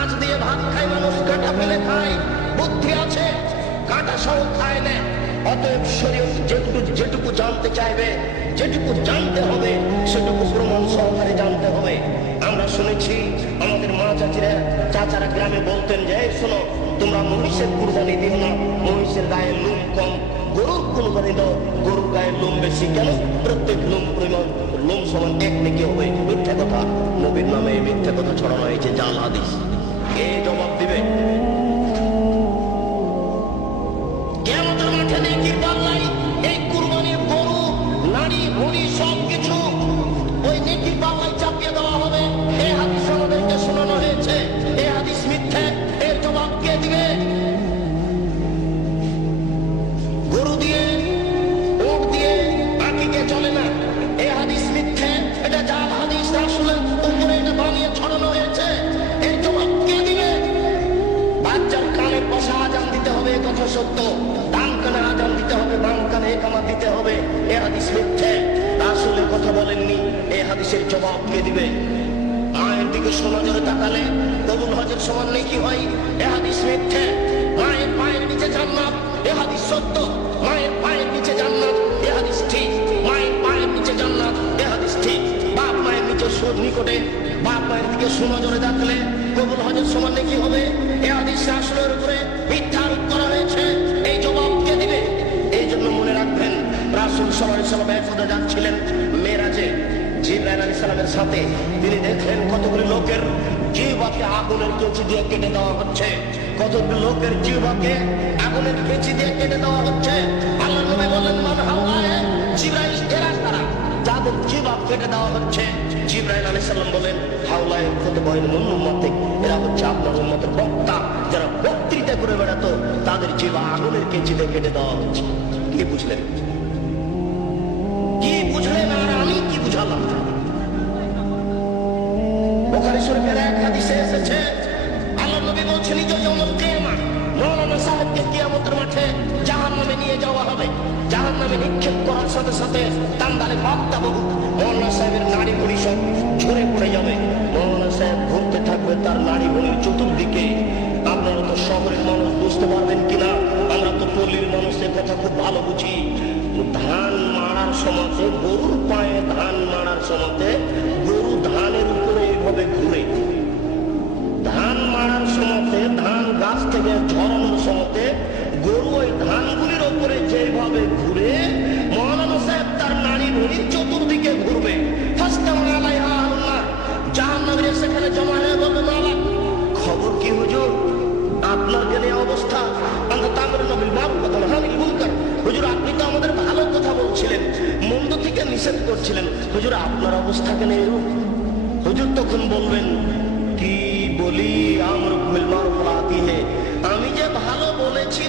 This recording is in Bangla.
মাছ দিয়ে ভাত খায় মানুষ, কাঁটা ফেলে খায়, বুদ্ধি আছে, কাঁটা সহ খায় না। অতএব শরীয়ত যেটুকু জানতে চাইবে, যেটুকু জানতে হবে, সেটুকু প্রমাণ সহকারে জানতে হবে। আমরা শুনেছি আমাদের মা চাচারা গ্রামে বলতেন যে, এই শোনো, তোমরা মহিষের কুরবানি দিও না, মহিষের গায়ে লোম কম, গরুর কুরবানি দাও, গরুর গায়ে লোম বেশি। কেন? প্রত্যেক লোম পরিমাণ লোম সমান এক নাকি হবে। মিথ্যা কথা, নবীর নামে মিথ্যা কথা ছড়ানো হয়েছে, জাল হাদিস। কে জবাব দিবে? কিয়ামতের মাঠে নেকির পাল্লায় এই কুরবানির গরু, নারী, ভুঁড়ি সবকিছু ওই নেকির পাল্লায় চাপিয়ে দেওয়া হবে। এই হাদিস আমাদেরকে শোনানো হয়েছে। এই হাদিস মিথ্যা, এর জবাব কে দিবে? গরু দিয়ে, উট দিয়ে আকিকে চলে না। এই হাদিস মিথ্যা, এটা জাল হাদিস, রাসূলের উপরে এটা বানিয়ে ছড়ানো হয়েছে। এর জবাব কে দিবে? বাচ্চার কানের পাশে আজান দিতে হবে, এ কথা সত্য। ডান কানে আজান দিতে হবে, বাম কানে একামত দিতে হবে। এ হাদিস মিথ্যা, রাসূলের কথা বলেননি। এই হাদিসের জবাব কে দিবে? মায়ের দিকে সোনাজরে তাকালে কবুল হজের সমান নেকি হয়। এ হাদিস মিথ্যা। মায়ের পায়ের নিচে জান্নাত, এ হাদিস সত্য। মায়ের পায়ের নিচে জান্নাত, এ হাদিস ঠিক। মায়ের পায়ের নিচে জান্নাত, এ হাদিস ঠিক। বাপ মায়ের নিচে নিকটে বাপ মায়ের দিকে সোনাজরে দেখলে কবুল হজের সমান নেকি হবে। এ হাদিস রাসূলের উপরে মিথ্যা আরোপ করা হয়েছে। এই জবাব কে দিবে? এই জন্য মনে রাখবেন, রাসূল সাল্লাল্লাহু আলাইহি ওয়াসাল্লাম একদা যাচ্ছিলেন মেরাজে জিবরাইল আলাইহিস সালামের সাথে। তিনি দেখলেন কতগুলো লোকের জিহ্বাকে আগুনের কেঁচি দিয়ে কেটে দেওয়া হচ্ছে, কতগুলো লোকের জিহ্বাকে আগুনের কেঁচি দিয়ে কেটে দেওয়া হচ্ছে। আল্লাহর নবী বললেন, মান হাওলায়ে? জিবরাইল, এরা কারা যাদের জিহ্বা কেটে দেওয়া হচ্ছে? জিবরাইল আলাইহিস সালাম বলেন, হাওলায়ে খুতবাইন মিন উম্মতিক, এরা হচ্ছে আপনার উম্মতের বক্তা, যারা বক্তৃতা করে বেড়াতো, তাদের জিহ্বা আগুনের কেঁচি দিয়ে কেটে দেওয়া হচ্ছে। কি বুঝলেন? কি বুঝলেন? আর আমি কি বুঝালাম? বুখারী শরীফের এক হাদিসে এসেছে, আল্লাহর নবী বলছেন, ইয়াউমুল কিয়ামা, মওলানা সাহেবকে কিয়ামতের মাঠে জাহান্নামে নিয়ে যাওয়া হবে। জাহান্নামে নিক্ষেপ করার সাথে সাথে তান্দালে বক্তা বহু, মওলানা সাহেবের নাড়ি ভুঁড়ি সব ঝরে পড়ে যাবে। মওলানা সাহেব ঘুরতে থাকবে তার নাড়ি ভুঁড়ির চতুর্দিকে। আপনারা তো শহরের মানুষ, বুঝতে পারবেন কিনা, আমরা তো পল্লীর মানুষের কথা খুব ভালো বুঝি। ধান মাড়ার সময়তে, গরুর পায়ে ধান মাড়ার সময়তে গরু ধানের উপরে এইভাবে ঘুরে। ধান মাড়ার সময়তে, ধান গাছ থেকে ঝরানোর সময়তে গরু ওই ধানগুলির ওপরে যেভাবে ঘুরে, মওলানা সাহেব তার নাড়ি ভুঁড়ির চতুর্দিকে ঘুরবে। জাহান্নামীরা সেখানে জমা হয়ে বলবে, মাওলা, খবর কি হুজুর? আপনার গেলে অবস্থা, হুজুর আপনি তো আমাদের ভালো কথা বলছিলেন, মন্দ থেকে নিষেধ করছিলেন, হুজুর আপনার অবস্থা কেন এরূপ? হুজুর তখন বলবেন, কি বলি, আমি যে ভালো বলেছি,